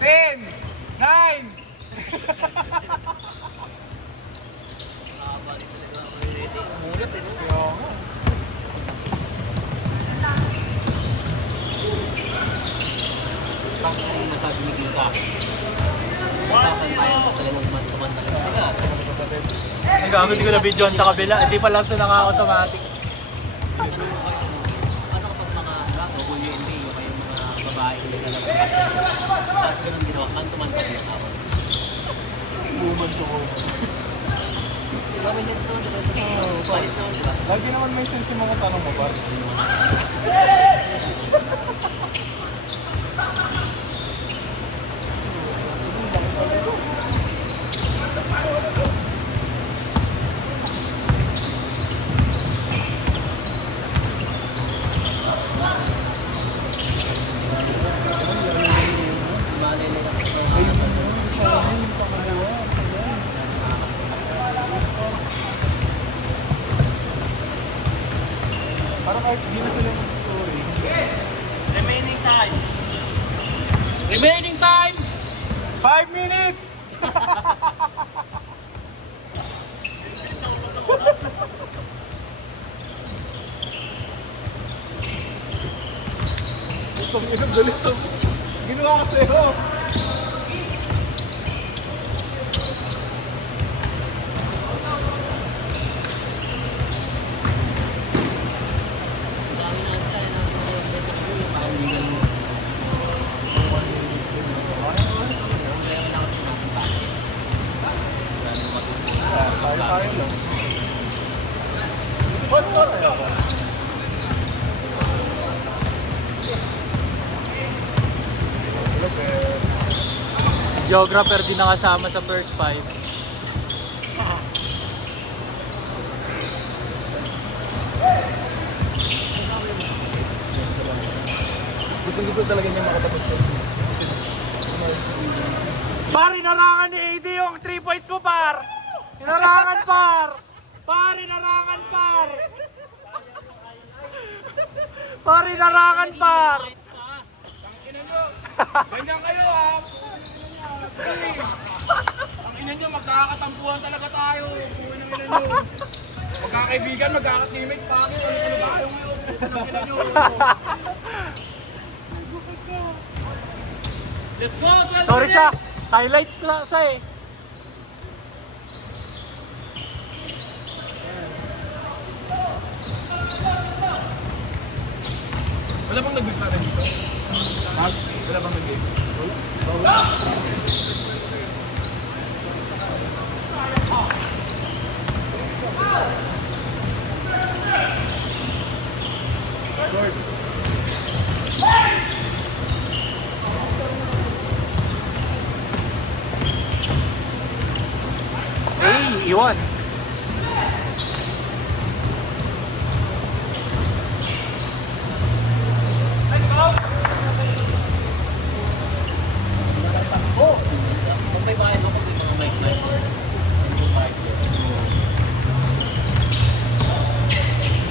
10, 9. Nakabalik talaga ako ready. Mulat eh, no? Kaya nga. Tapos yung nasabi ni Gita. Natasan tayo sa talagang man-to-man talaga. Kasi nga, Ang gamit ko na video sa kabila, hindi pa lang ito naka-automatic. ano kapag mga WNBA o kayong mga babae na talaga. Tapos ganun ginawa, man-to-man pa rin natawag. Woman to woman. Diba may sense naman diba? Balit naman diba? Lagi naman may sense yung mga tanong mo, par. Parang kahit di na sila mag-story. Remaining time! Remaining time! 5 minutes! Itong inang galit to. Ginawa ko sa'yo. Dami na tayo ng mga beses ko yung parang hindi ganun. Kaya kailangan ko ng pagkain. Wala nang mag-gusto. Tayo lang. What more kaya ako? Geographer din nakasama sa first 5. Gusto talaga niya makatapos ko. Par, inarangan ni AD yung 3 points mo, par! Inarangan, par! Par, inarangan, par! Par, inarangan, par! Ganyan kayo ha! Ang ina nyo, magkakatampuhan talaga tayo. Buwan ng ina nyo. Magkakaibigan, magkaka-teammate pa akin. Ano talaga kayo ngayon? Ang ina nyo. Let's go! 12 Sorry minutes! sa highlights ko sa eh. Wala bang nag-game natin dito? Ha? Wala bang nag-game? Hey, iwan. Kung may bayad ako sa mga mic-mic.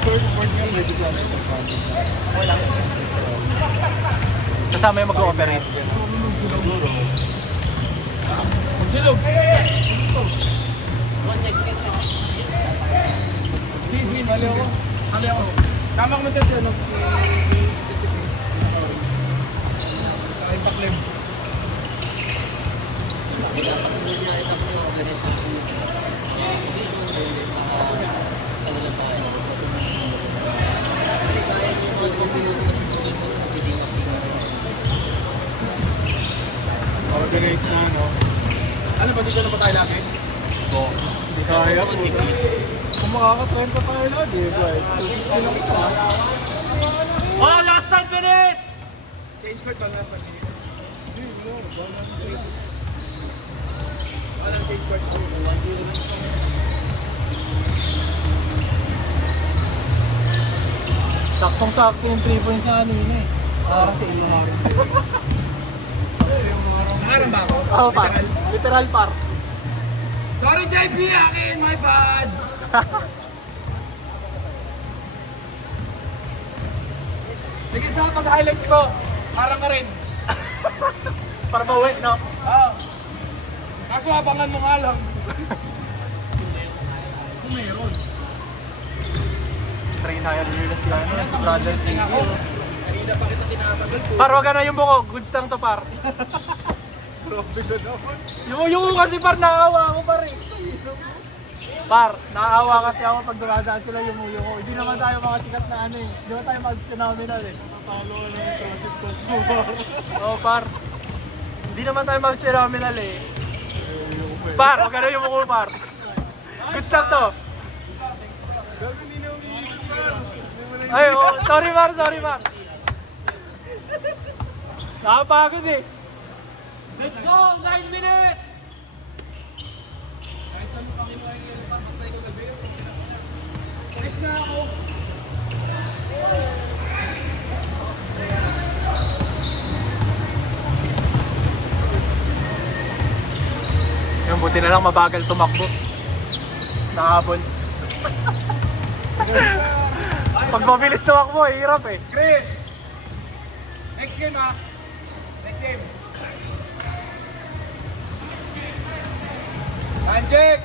Score for board game, ready plan ito. Wala. Kasama yung mag-ooperate. Magsilog! One check, sige. Sige, sige, mali ako. Mali ako. Tama ko na ito siya, no? Ay, paklem. Dapat mo niya itap na yung organization. Hindi yun, hindi pa talaga tayo. Kasi kaya nyo yung mga minuto na siguro mo magiging Organize na, no? Ano ba, dito na ba tayo lagi? Oo. Hindi kaya po. Kung makaka-30 pa tayo lagi, like, hindi lang isa. Oh, last 10 minutes! Change card bang last 5 minutes? Hindi, wala. Walang change card po. Saktong-sakto yung 3 points sa ano yun eh. Parang sa inyo nga rin. Nangarang ba ako? Oh, par. Literal par. Sorry, JP! Akin! My bad! Sige sa pag-highlights ko, parang ka rin. Para bawi, no? Ah. Kaso abangan mo nga lang. Kung meron. Train hire nila si ano, si Brother Tingnan Siggy. ako. Kanina pa kita tinatagal ko. Par, wag ka na yung buko. Goods lang to, par. Grabe ka naman. Yung kasi par, naawa ako par eh. Par, naawa kasi ako pag dumadaan sila yung ko. Hindi naman tayo mga sikat na ano eh. Hindi naman tayo mag-phenomenal eh. Natalo ka ng trusted consumer. Oo, par. Hindi naman tayo mag-phenomenal eh. Par, wag ka na yung buko, par. Goods lang to. Grabe hindi na umiinom ka. Ay, oh, sorry par, sorry par. Nakapagod eh. Let's go! 9 minutes! Kahit ano pa kinuha yung pa, basta ikaw gabi. Pulis na ako. Yung buti na lang mabagal tumakbo. Nakahabol. Pag mabilis tumakbo, hirap eh. Chris! Next game ha! Next game! Time check!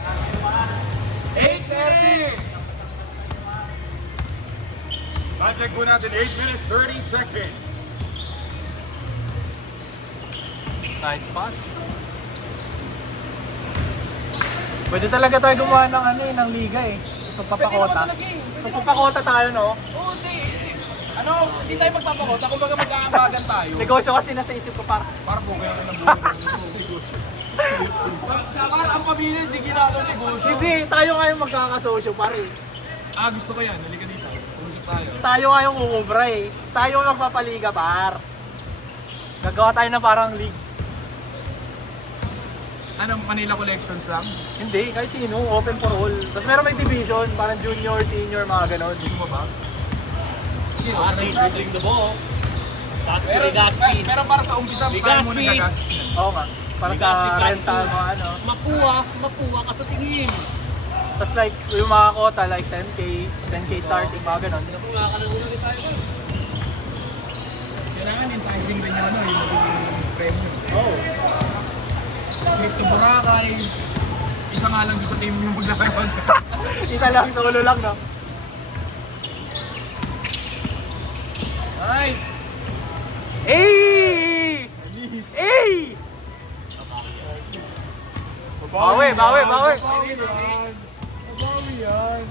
8:30! Time check po natin 8 minutes 30 seconds. Nice pass. Pwede talaga tayo gumawa ng ano eh, ng liga eh. Gusto papakota. Gusto papakota tayo, no? Oo, hindi. Ano, hindi tayo magpapakota. Kung baga mag-aambagan tayo. Negosyo kasi nasa isip ko par. Para po ganyan ka ng buhay. Para ang pamilya, hindi ginagawa negosyo. Hindi, tayo nga yung magkakasosyo pare. Ah, gusto ko yan. Halika dito. Usap tayo. Tayo nga yung umubra eh. Tayo ang magpapaliga par. Gagawa tayo ng parang league. Anong Manila Collections lang? Hindi, kahit sino, open for all. Tapos meron may division, parang junior, senior, mga ganon. Gusto mo ba? Kasi dribbling the ball. That's Pero, Legaspi. pero para sa umpisa, tayo muna Legaspi. gagas. Oo nga. Para sa Legaspi, rental, mga ano. Mapuwa ka sa tingin. Tapos like, yung mga kota, like 10k starting, mga ganon. Mapuwa ka na muna tayo. Kailangan enticing rin yung ano, yung magiging premium. Oo. Smith to Boracay. Isa nga lang doon sa team yung maglalaban. Isa lang, solo lang, no? Nice! Hey! Hey! Bawi, bawi, bawi. Bawi yan. Bawi yan.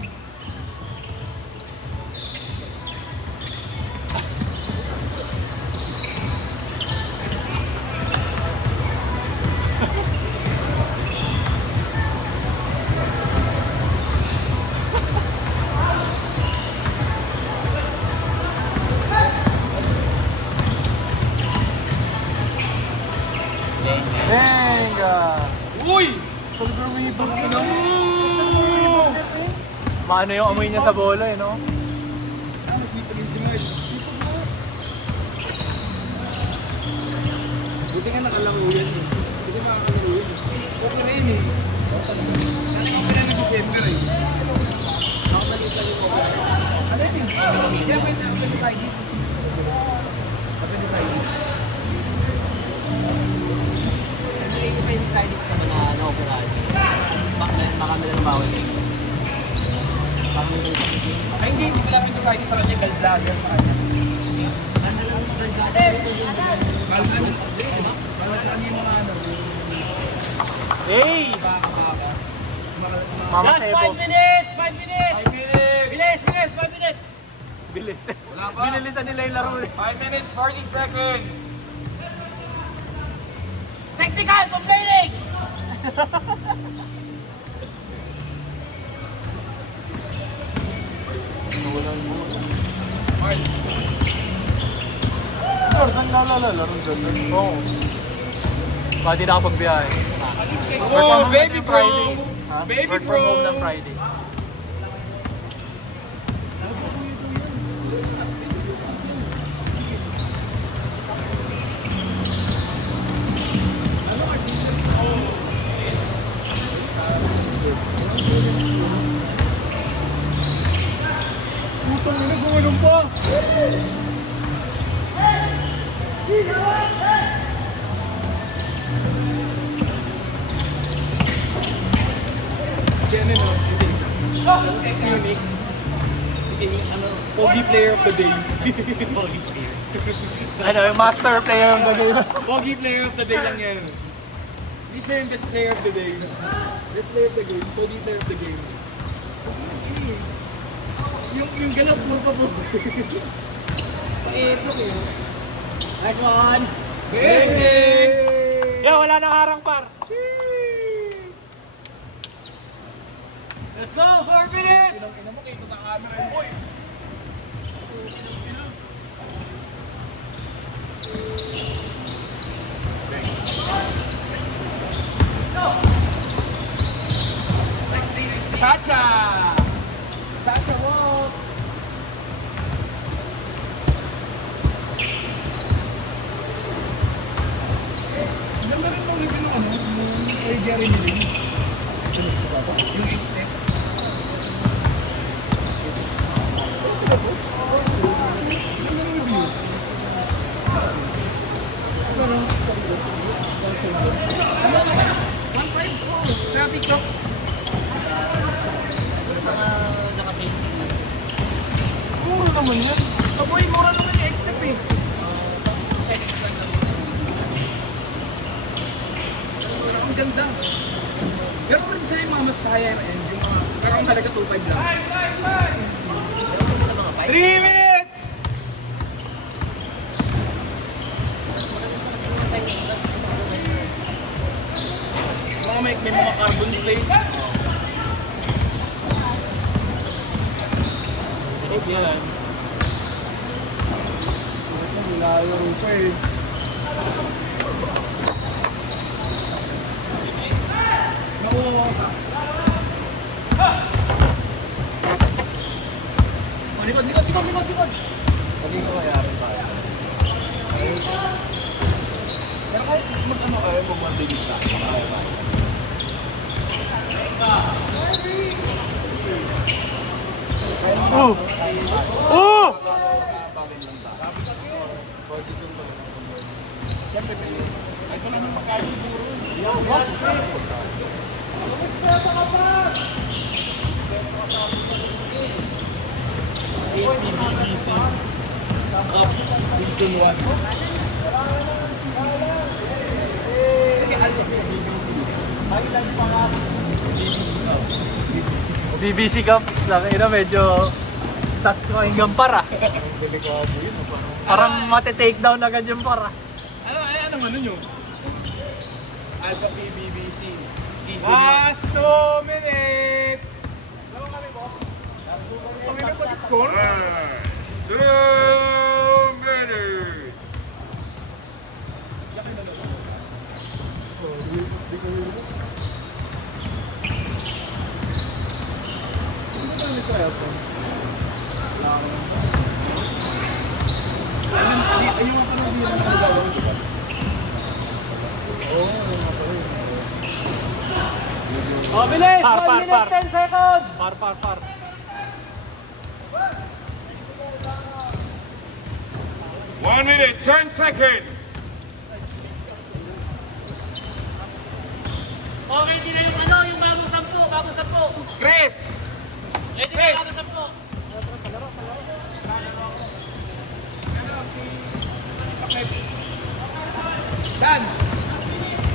Venga! Uy! Silver Weaver ka na mo! Maano yung amoy niya sa bola eh, no? Ah, mas nipag yung simod. Buti nga nakalaro yan eh. Buti makakalaro yan eh. Okay rin eh. Sana yung pala ng December eh. Nakabalita yung okay. Ano yun? Yeah, may appendicitis. Appendicitis. Kasi 85 sides naman na na-operahan. Baka may nalabawan niya. Baka may nalabawan. Ay hindi pala appendicitis sa kanya, gallbladder sa kanya. Ano lang sa gallbladder? Gallbladder. Para sa kanya yung mga ano. Hey! Baka. Mama Last Sebo. 5 minutes! 5 minutes! 5 minutes! Bilis! Bilis! 5 minutes! Bilis. Wala pa. Binilisan nila yung laro eh. 5 minutes, 40 seconds! Technical complaining! Jordan, laro Jordan. Oo. Baka di nakapagbiyahe. Oh, baby bro! Ha? Baby Work from bro! home ng Friday. Putang ina, gumulong pa! Ex-unique. Pogi player of the day. Pogi player. Ano, yung master player ng the game. Pogi player of the day lang yan. Hindi siya yung best player of the day. Best player of the game, Pogi player of the game. Yung galaw, puro pa po. Paeto kayo. Nice one! Yeah, wala nang harang par. Let's go! 4 minutes! Ina mo, kita sa camera yung boy. Cha-cha! Cha-cha walk! Ganda rin ulit yung ano, yung kay Jerry Milling. Yung X-Step. Sa TikTok. Sa mga nakasensing na. Mura naman yan. Aboy, mura naman yung X-Step eh. Pero ang ganda. Pero rin sila yung mga mas higher end. Yung mga, pero ang talaga 2.5 lang. 3 minutes! Mga may mga carbon plate. Yan. Nilayo pa eh. Nakuha ko sa. Likod! Pagin ko kaya rin tayo. Pero kahit mag-ano kayo, mag-1-digit tayo. Oh! Oh! Siyempre, ito lang ang magkano siguro. APBBC Cup Season 1. Okay, ano BBC? Highlight pa nga. BBC Cup. BBC Cup, sabi na medyo sas hanggang para. Delikado yun. Parang mati-take down agad yung para. Ano nyo? Alpha PBBC Season 1. Last 2 minutes! Kami na pag-score? 2 minutes! Oh, bilis! Par, 1 par, minute, par. 10 seconds! Par. 1 minute, 10 seconds. Okay, di na yung ano, yung bagong 10. Chris! Ready na yung bagong 10.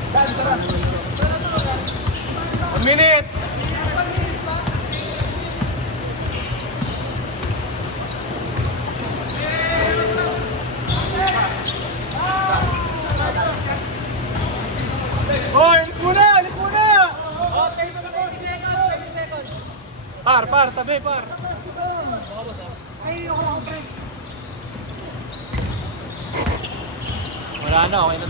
Dan, tara. 1 minute! Oh, alis muna! Oh, 10 seconds! Par, tabi, par. Wala na, okay na.